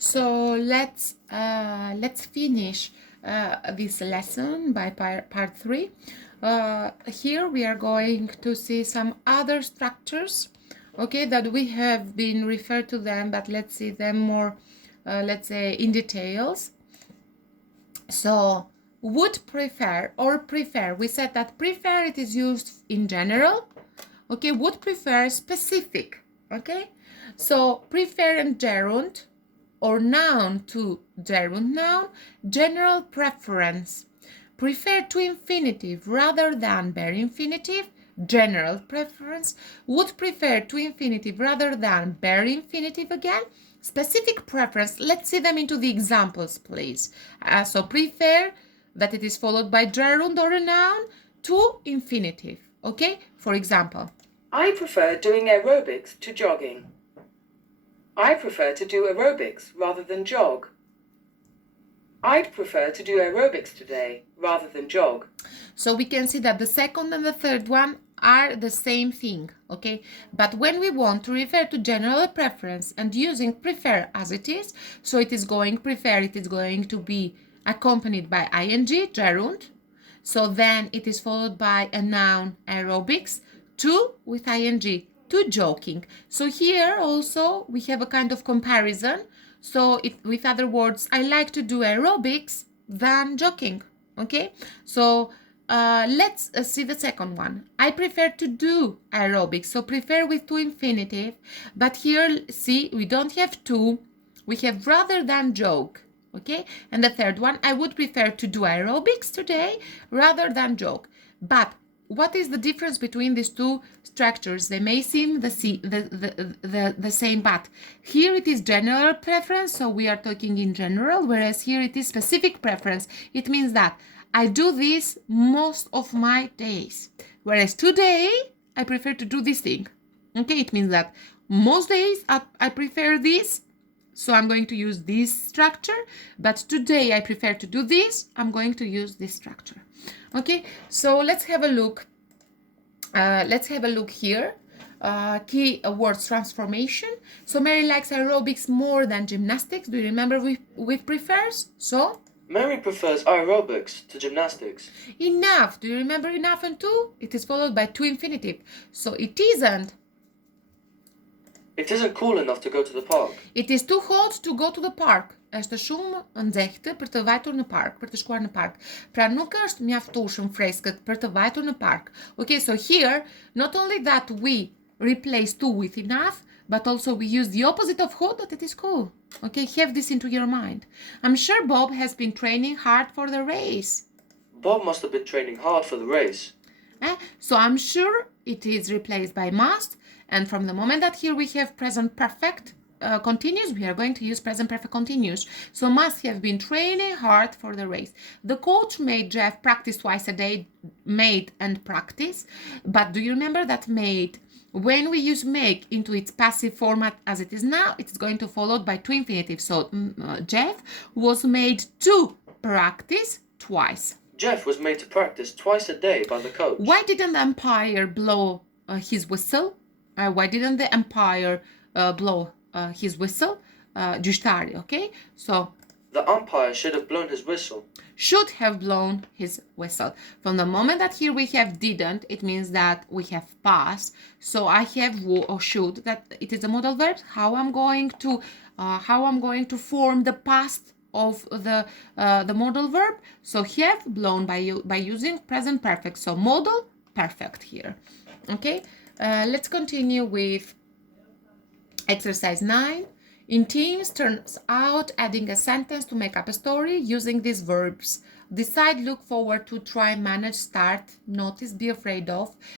So let's finish this lesson by part 3. Here we are going to see some other structures, okay, that we have been referred to them, but let's see them more, let's say, in details. So would prefer or prefer, we said that prefer, it is used in general, okay. Would prefer specific, okay. So prefer and gerund, or noun to gerund noun, general preference. Prefer to infinitive rather than bare infinitive, general preference. Would prefer to infinitive rather than bare infinitive again, specific preference. Let's see them into the examples, please. So prefer, that it is followed by gerund or a noun, to infinitive, okay. For example, I prefer doing aerobics to jogging. I prefer to do aerobics rather than jog. I'd prefer to do aerobics today rather than jog. So we can see that the second and the third one are the same thing, okay? But when we want to refer to general preference and using prefer as it is, so it is going prefer, it is going to be accompanied by ing, gerund. So then it is followed by a noun, aerobics, to with ing, to joking. So here also we have a kind of comparison. So if, with other words, I like to do aerobics than joking, okay. So let's see the second one. I prefer to do aerobics. So prefer with to infinitive, but here see we don't have to, we have rather than jog, okay. And the third one, I would prefer to do aerobics today rather than jog. But what is the difference between these two structures? They may seem the same, but here it is general preference, so we are talking in general, whereas here it is specific preference. It means that I do this most of my days, whereas today I prefer to do this thing, okay. It means that most days I prefer this, so I'm going to use this structure, but today I prefer to do this, I'm going to use this structure, okay. So let's have a look. Here. Key words transformation. So Mary likes aerobics more than gymnastics. Do you remember with prefers? So Mary prefers aerobics to gymnastics. Enough. Do you remember enough and to? It is followed by to infinitive. So it isn't. It isn't cool enough to go to the park. It is too hot to go to the park. Është shumë nxehtë për të vajtur në park, për të shkuar në park. Pra nuk është mjaftueshëm freskët për të vajtur në park. Okay, so here not only that we replace to with enough, but also we use the opposite of hot, that it is cool. Okay, have this into your mind. I'm sure Bob has been training hard for the race. Bob must have been training hard for the race. So I'm sure it is replaced by must, and from the moment that here we have present perfect continuous, we are going to use present perfect continuous. So must have been training hard for the race. The coach made Jeff practice twice a day, made and practice. But do you remember that made, when we use make into its passive format as it is now, it is going to followed by to infinitive. So Jeff was made to practice twice. Jeff was made to practice twice a day by the coach. Why didn't the umpire blow his whistle? Why didn't the umpire blow his whistle? Gjyqtari, okay? So the umpire should have blown his whistle. Should have blown his whistle. From the moment that here we have didn't, it means that we have past. So I have or should, that it is a modal verb. How I'm going to form the past of the modal verb. So have, blown by using present perfect. So modal perfect here. Okay. Let's continue with exercise 9. In teams, turns out adding a sentence to make up a story using these verbs. Decide, look forward to, try, manage, start, notice, be afraid of,